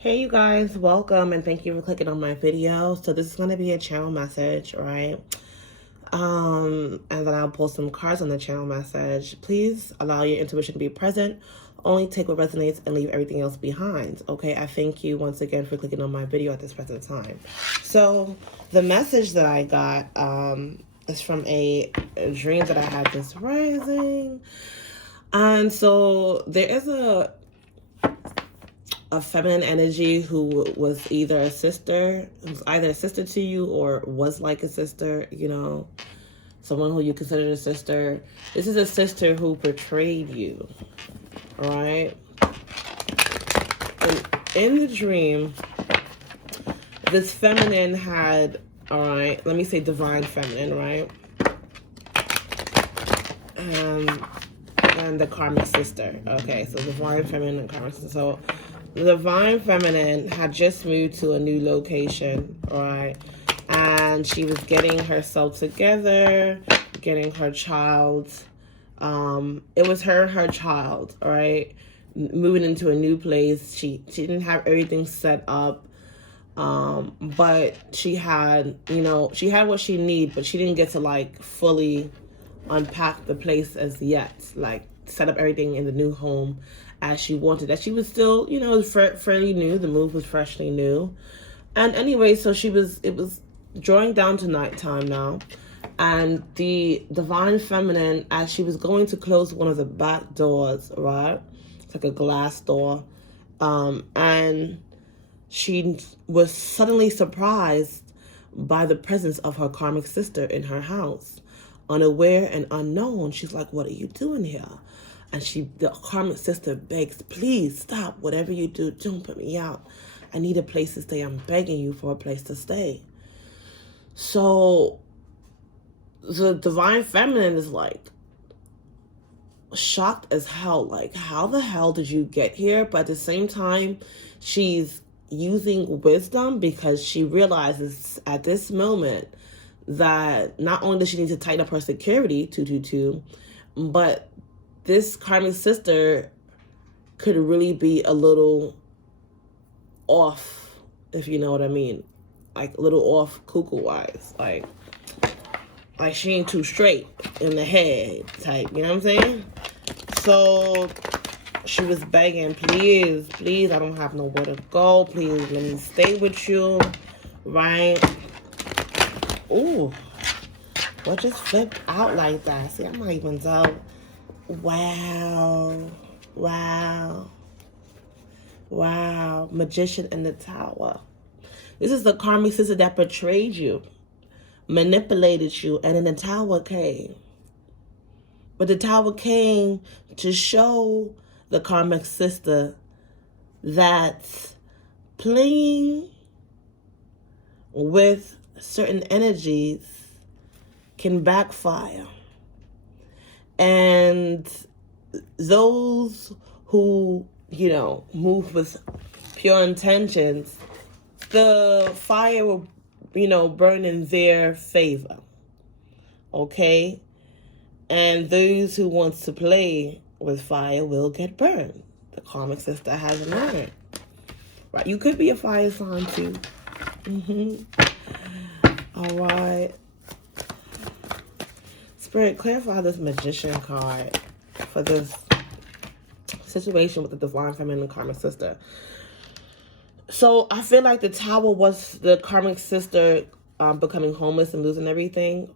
Hey you guys, welcome and thank you for clicking on my video. So this is going to be a channel message, right? And then I'll pull some cards on the channel message. Please allow your intuition to be present. Only take what resonates and leave everything else behind. Okay, I thank you once again for clicking on my video at this present time. So the message that I got is from a dream that I had this rising. And so there is a feminine energy who was either a sister, who's either a sister to you or was like a sister, you know, someone who you considered a sister. This is a sister who portrayed you, all right? And in the dream, this feminine had, all right, let me say divine feminine, right? And the karmic sister. Okay, so divine feminine and karmic sister. So the divine feminine had just moved to a new location, right? And she was getting herself together, getting her child. It was her child, all right? Moving into a new place. She didn't have everything set up. But she had, you know, she had what she needed, but she didn't get to like fully unpack the place as yet, like set up everything in the new home as she wanted. That she was still, you know, fairly new. The move was freshly new. And anyway, so it was drawing down to nighttime now. And the divine feminine, as she was going to close one of the back doors, right? It's like a glass door. And she was suddenly surprised by the presence of her karmic sister in her house. Unaware and unknown, she's like, what are you doing here? And the karmic sister begs, please stop. Whatever you do, don't put me out. I need a place to stay. I'm begging you for a place to stay. So the divine feminine is like shocked as hell. Like, how the hell did you get here? But at the same time, she's using wisdom because she realizes at this moment that not only does she need to tighten up her security, 222, but this karmic sister could really be a little off, if you know what I mean. Like a little off cuckoo-wise. Like she ain't too straight in the head type, you know what I'm saying? So she was begging, please, please, I don't have nowhere to go. Please, let me stay with you, right? Ooh, what just flipped out like that? See, I'm not even tell. Wow, wow, wow. Magician in the tower. This is the karmic sister that betrayed you, manipulated you, and then the tower came. But the tower came to show the karmic sister that playing with certain energies can backfire. And those who, you know, move with pure intentions, the fire will, you know, burn in their favor. Okay? And those who want to play with fire will get burned. The karmic sister has learned. Right? You could be a fire sign too. All right. Spirit, clarify this magician card for this situation with the divine feminine and karmic sister. So I feel like the tower was the karmic sister becoming homeless and losing everything.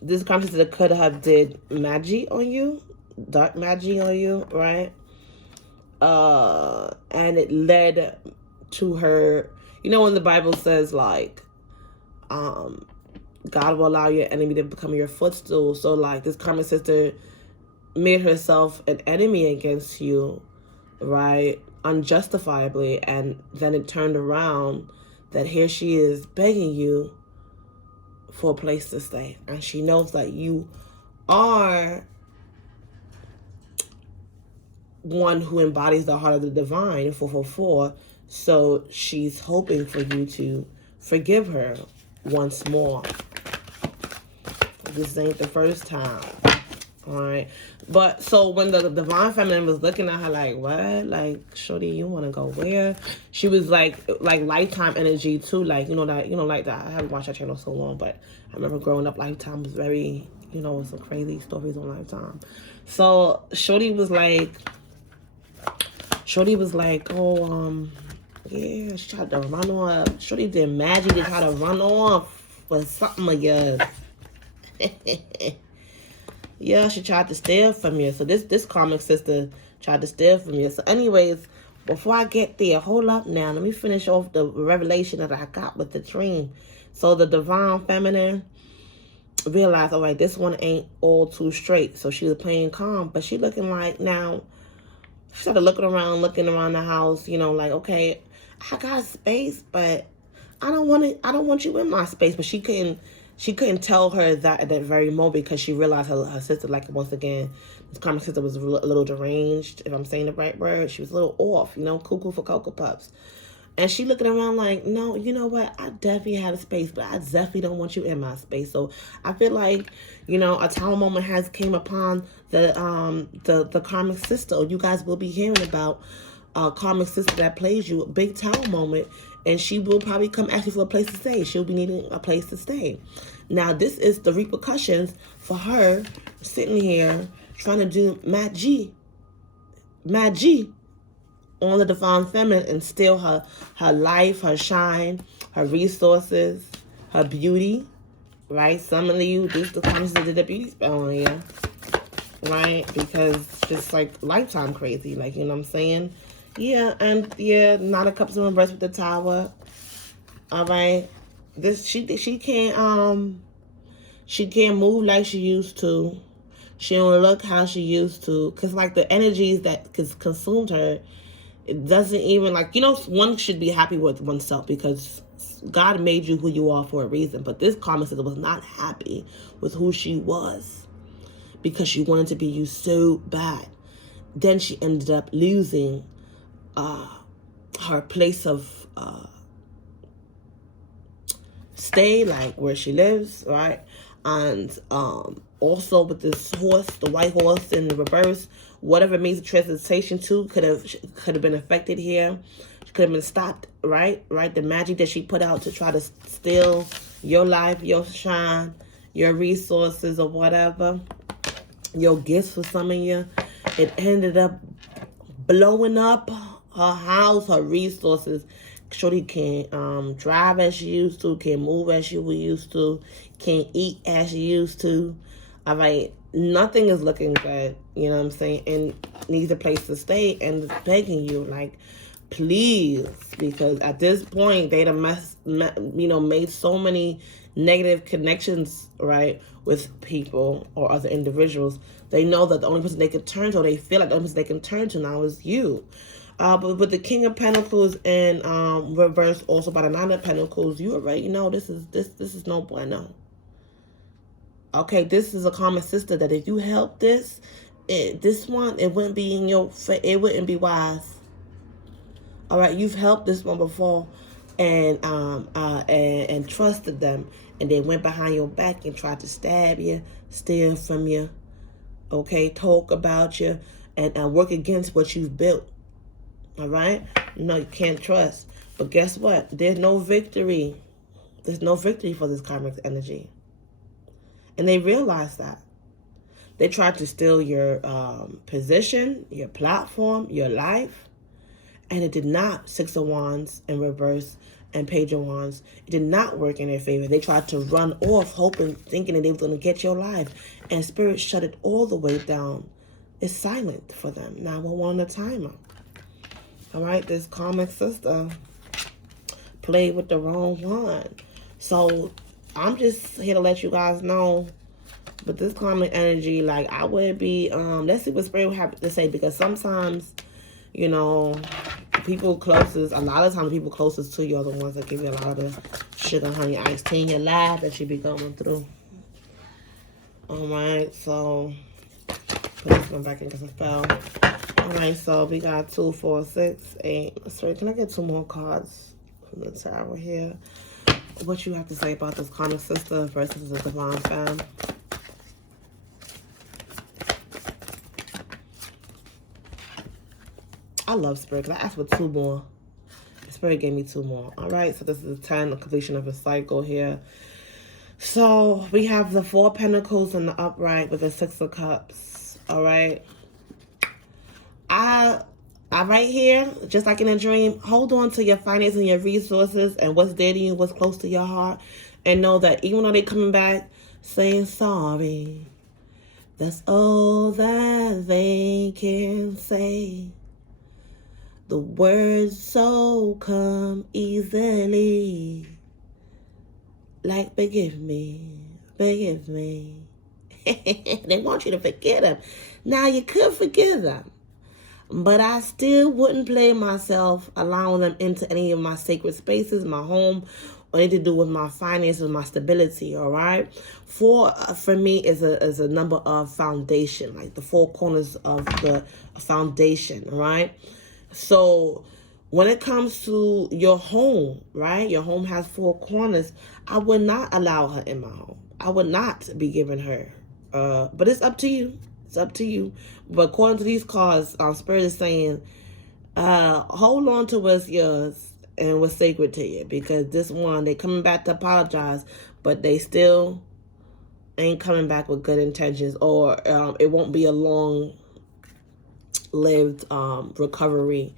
This karmic sister could have did magic on you, dark magic on you, right? And it led to her, you know, when the Bible says like, God will allow your enemy to become your footstool. So like this karmic sister made herself an enemy against you, right? Unjustifiably. And then it turned around that here she is begging you for a place to stay. And she knows that you are one who embodies the heart of the divine, 444. So she's hoping for you to forgive her once more. This ain't the first time. All right. But so when the divine feminine was looking at her like, what? Like, shorty, you want to go where? She was like Lifetime energy too. Like, like that. I haven't watched that channel so long, but I remember growing up, Lifetime was very, some crazy stories on Lifetime. So shorty was like, oh, yeah, she tried to run off. Shorty did magic to try to run off with something of yours. Yeah, she tried to steal from you. So this karmic sister tried to steal from you. So anyways, before I get there, hold up now. Let me finish off the revelation that I got with the dream. So the divine feminine realized, all right, this one ain't all too straight. So she was playing calm, but she looking like now. She started looking around the house, like, okay, I got space, but I don't want you in my space. But she couldn't tell her that at that very moment because she realized her sister, like, once again, this karmic sister was a little deranged, if I'm saying the right word. She was a little off, cuckoo for Cocoa Puffs. And she looking around like, no, you know what? I definitely have a space, but I definitely don't want you in my space. So I feel like, a tower moment has came upon the karmic sister. You guys will be hearing about a karmic sister that plays you a big tower moment, and she will probably come ask you for a place to stay. She'll be needing a place to stay. Now, this is the repercussions for her sitting here trying to do magic on the divine feminine and steal her life, her shine, her resources, her beauty, right? Some of you, this is the karmic sister did a beauty spell on you, right? Because just like Lifetime crazy, like, you know what I'm saying? Yeah, and yeah, Nine of Cups in reverse with the Tower. All right, she can't move like she used to. She don't look how she used to, cause like the energies that consumed her, it doesn't even one should be happy with oneself because God made you who you are for a reason. But this karmic sister was not happy with who she was because she wanted to be you so bad. Then she ended up losing her place of stay, like where she lives, right? And also with this horse, the white horse in the reverse, whatever means of transportation to could have been affected here. She could have been stopped, right? The magic that she put out to try to steal your life, your shine, your resources or whatever, your gifts for some of you, it ended up blowing up her house, her resources. Shorty can't drive as she used to, can't move as she used to, can't eat as she used to. All right, nothing is looking good, you know what I'm saying? And needs a place to stay and is begging you, like, please, because at this point, they done made so many negative connections, right, with people or other individuals. They know that the only person they can turn to, or they feel like the only person they can turn to now is you. But with the King of Pentacles and reversed also by the Nine of Pentacles, you already know this is no bueno. Okay, this is a karmic sister that if you help this one, it wouldn't be it wouldn't be wise. All right, you've helped this one before, and trusted them, and they went behind your back and tried to stab you, steal from you. Okay, talk about you, and work against what you've built. All right? No, you can't trust. But guess what? There's no victory. There's no victory for this karmic energy. And they realize that. They tried to steal your position, your platform, your life. And it did not. Six of Wands in reverse and Page of Wands. It did not work in their favor. They tried to run off, hoping, thinking that they were going to get your life. And Spirit shut it all the way down. It's silent for them. Now we're on a timer. All right, this karmic sister played with the wrong one. So I'm just here to let you guys know. But this karmic energy, like, I would be, let's see what Spirit would have to say. Because sometimes, people closest, a lot of times people closest to you are the ones that give you a lot of the sugar, honey, iced tea in your life that you be going through. All right, so put this one back into the spell. Alright, so we got 2, 4, 6, 8. Sorry, can I get 2 more cards from the tower here? What you have to say about this karmic sister versus the divine femme? I love Spirit because I asked for 2 more. Spirit gave me 2 more. All right, so this is 10, the completion of a cycle here. So we have the 4 Pentacles in the upright with the 6 of Cups. All right. I right here, just like in a dream, hold on to your finances and your resources and what's dear to you, what's close to your heart, and know that even though they're coming back saying sorry, that's all that they can say. The words so come easily, like forgive me, forgive me. They want you to forget them. Now you could forgive them, but I still wouldn't play myself allowing them into any of my sacred spaces, my home, or anything to do with my finances, my stability, all right? 4 for me is a number of foundation, like the 4 corners of the foundation, all right? So when it comes to your home, right? Your home has 4 corners. I would not allow her in my home. I would not be giving her. But it's up to you. It's up to you. But according to these cards, Spirit is saying, hold on to what's yours and what's sacred to you. Because this one, they coming back to apologize, but they still ain't coming back with good intentions. Or it won't be a long-lived recovery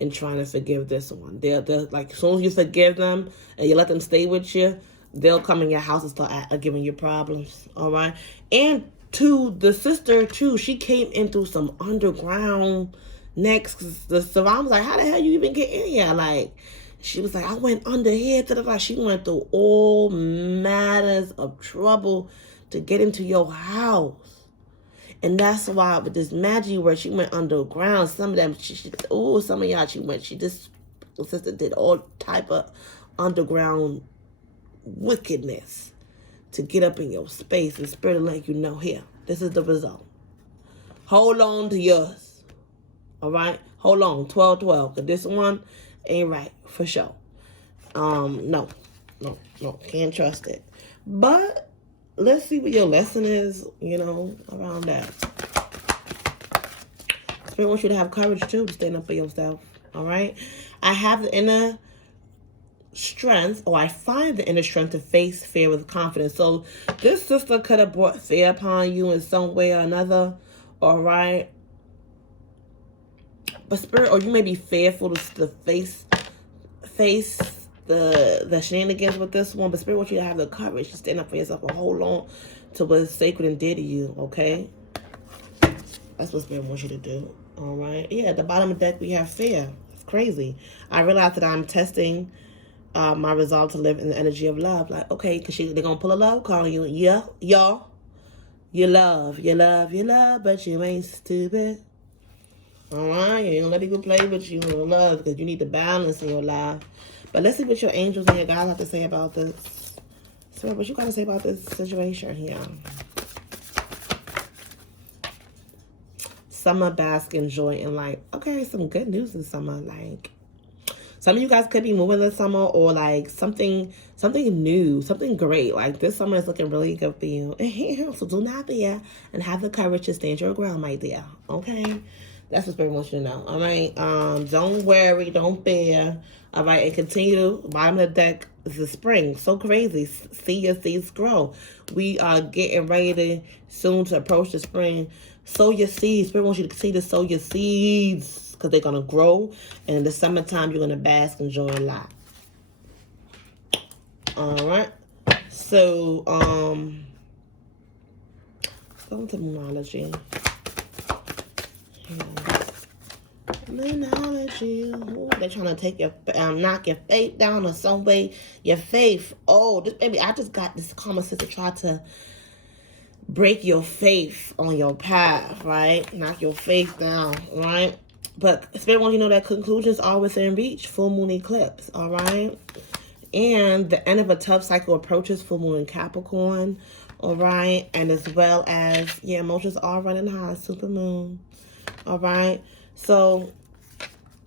in trying to forgive this one. They're like, as soon as you forgive them and you let them stay with you, they'll come in your house and start giving you problems, all right? And to the sister, too, she came in through some underground next. So I was like, how the hell you even get in here? Like, she was like, I went under here. She went through all matters of trouble to get into your house. And that's why with this magic where she went underground, some of them, some of y'all, sister did all type of underground wickedness to get up in your space, and Spirit will let you know, here, this is the result. Hold on to yours. All right? Hold on, 12-12, because this one ain't right, for sure. No, can't trust it. But let's see what your lesson is, around that. Spirit wants you to have courage, too, to stand up for yourself, all right? I have the inner strength, or I find the inner strength to face fear with confidence. So this sister could have brought fear upon you in some way or another, all right? But Spirit, or you may be fearful to face the shenanigans with this one, but Spirit wants you to have the courage to stand up for yourself and hold on to what's sacred and dear to you, okay? That's what Spirit wants you to do, all right? Yeah, at the bottom of the deck, we have fear. It's crazy. I realize that I'm testing my resolve to live in the energy of love. Like, okay, because they're going to pull a love card on you. Yeah, y'all. You love, but you ain't stupid. All right? You don't let people play with you in love because you need the balance in your life. But let's see what your angels and your guides have to say about this. So what you got to say about this situation here? Summer, bask in joy and light. Okay, some good news in summer. Like, some of you guys could be moving this summer, or like something new, something great. Like this summer is looking really good for you. So do not fear and have the courage to stand your ground, my dear. Okay? That's what Spirit wants you to know. All right? Don't worry, don't fear. All right, and continue. Bottom of the deck is the spring. So crazy. See your seeds grow. We are getting ready soon to approach the spring. Sow your seeds. Spirit wants you to continue to sow your seeds because they're going to grow. And in the summertime, you're going to bask and joy a lot. All right. So, let's go into Moonology. Moonology. Ooh, they're trying to take your, knock your faith down or some way. Your faith. Oh, this baby, I just got this karma sister try to break your faith on your path, right? Knock your faith down, right? But Spirit wants you to know that conclusions are within reach. Full moon eclipse, all right? And the end of a tough cycle approaches. Full moon in Capricorn, all right? And as well as your emotions are running high. Super moon, all right? So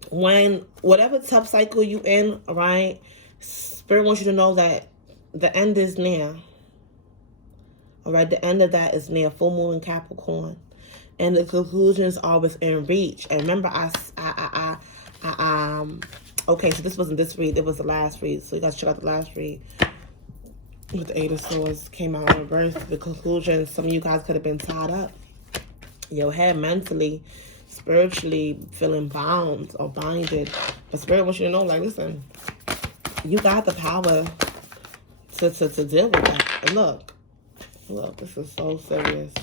when whatever tough cycle you in, all right, Spirit wants you to know that the end is near. All right, the end of that is near. Full moon in Capricorn. And the conclusions are within reach. And remember, I Okay, so this wasn't this read. It was the last read. So you guys check out the last read. With the Eight of Swords came out in reverse. The conclusion, some of you guys could have been tied up. Your head mentally, spiritually feeling bound or binded. But Spirit wants you to know, like, listen, you got the power to deal with that. And look, this is so serious.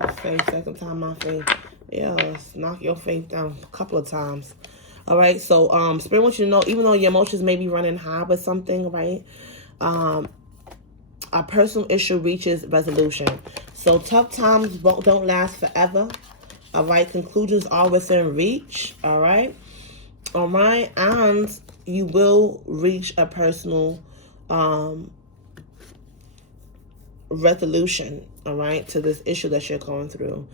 Let's say second time my faith. Yeah, let's knock your faith down a couple of times. All right, so Spirit wants you to know, even though your emotions may be running high with something, right? A personal issue reaches resolution. So tough times don't last forever. All right, conclusions are within reach. All right, and you will reach a personal resolution. All right, to this issue that you're going through,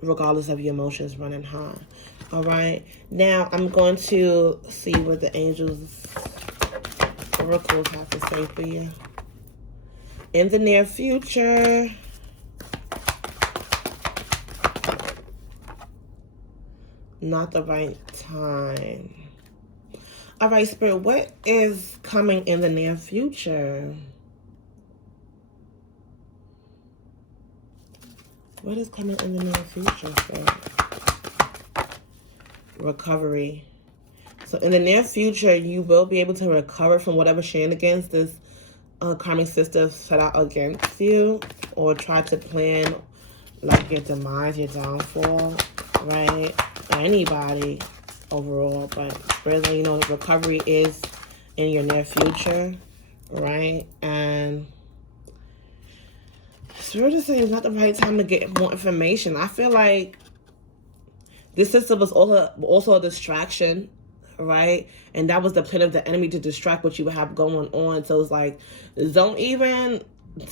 regardless of your emotions running high. All right, now I'm going to see what the angels, oracles have to say for you. In the near future, not the right time. All right, Spirit, what is coming in the near future? What is coming in the near future, Spirit? Recovery. So in the near future, you will be able to recover from whatever shenanigans this karmic sister set out against you, or try to plan like your demise, your downfall, right? Anybody overall, but Spirit, you know, recovery is in your near future, right? And Spirit is saying it's not the right time to get more information. I feel like this sister was also a distraction, right? And that was the plan of the enemy, to distract what you have going on. So it's like, don't even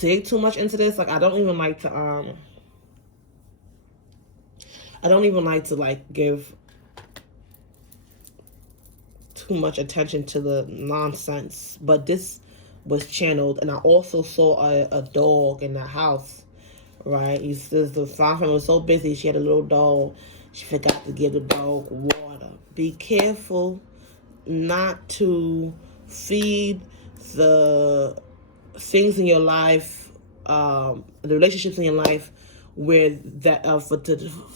dig too much into this. Like, I don't even like to like give too much attention to the nonsense, but this was channeled. And I also saw a dog in the house, right? You see, the farm was so busy, she had a little dog. She forgot to give the dog water. Be careful not to feed the things in your life, the relationships in your life, where that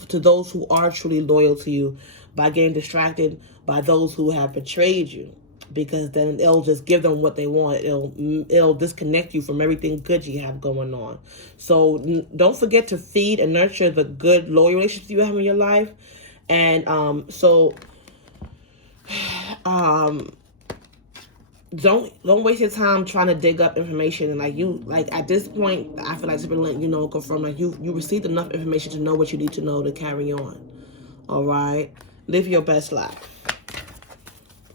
to those who are truly loyal to you, by getting distracted by those who have betrayed you, because then it'll just give them what they want. It'll disconnect you from everything good you have going on. So don't forget to feed and nurture the good, loyal relationships you have in your life. And don't waste your time trying to dig up information. And like at this point, I feel like Spirit letting you know, confirm, like you received enough information to know what you need to know to carry on. All right, live your best life.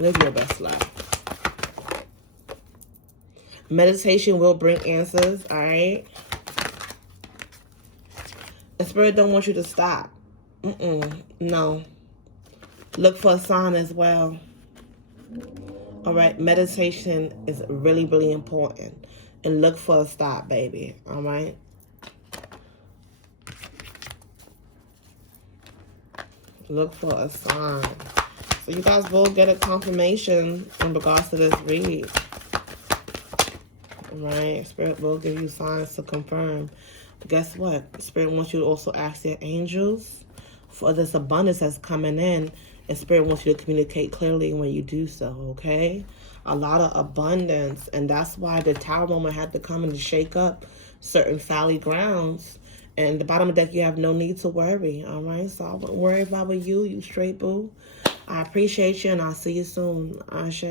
Live your best life. Meditation will bring answers. All right. The Spirit don't want you to stop. No. Look for a sign as well. All right. Meditation is really, really important. And look for a stop, baby. All right. Look for a sign. So you guys will get a confirmation in regards to this read. All right. Spirit will give you signs to confirm. But guess what? Spirit wants you to also ask your angels for this abundance that's coming in. And Spirit wants you to communicate clearly when you do so, okay? A lot of abundance. And that's why the Tower moment had to come in to shake up certain fallow grounds. And the bottom of the deck, you have no need to worry, all right? So I wouldn't worry if I were you straight boo. I appreciate you, and I'll see you soon. Ashe.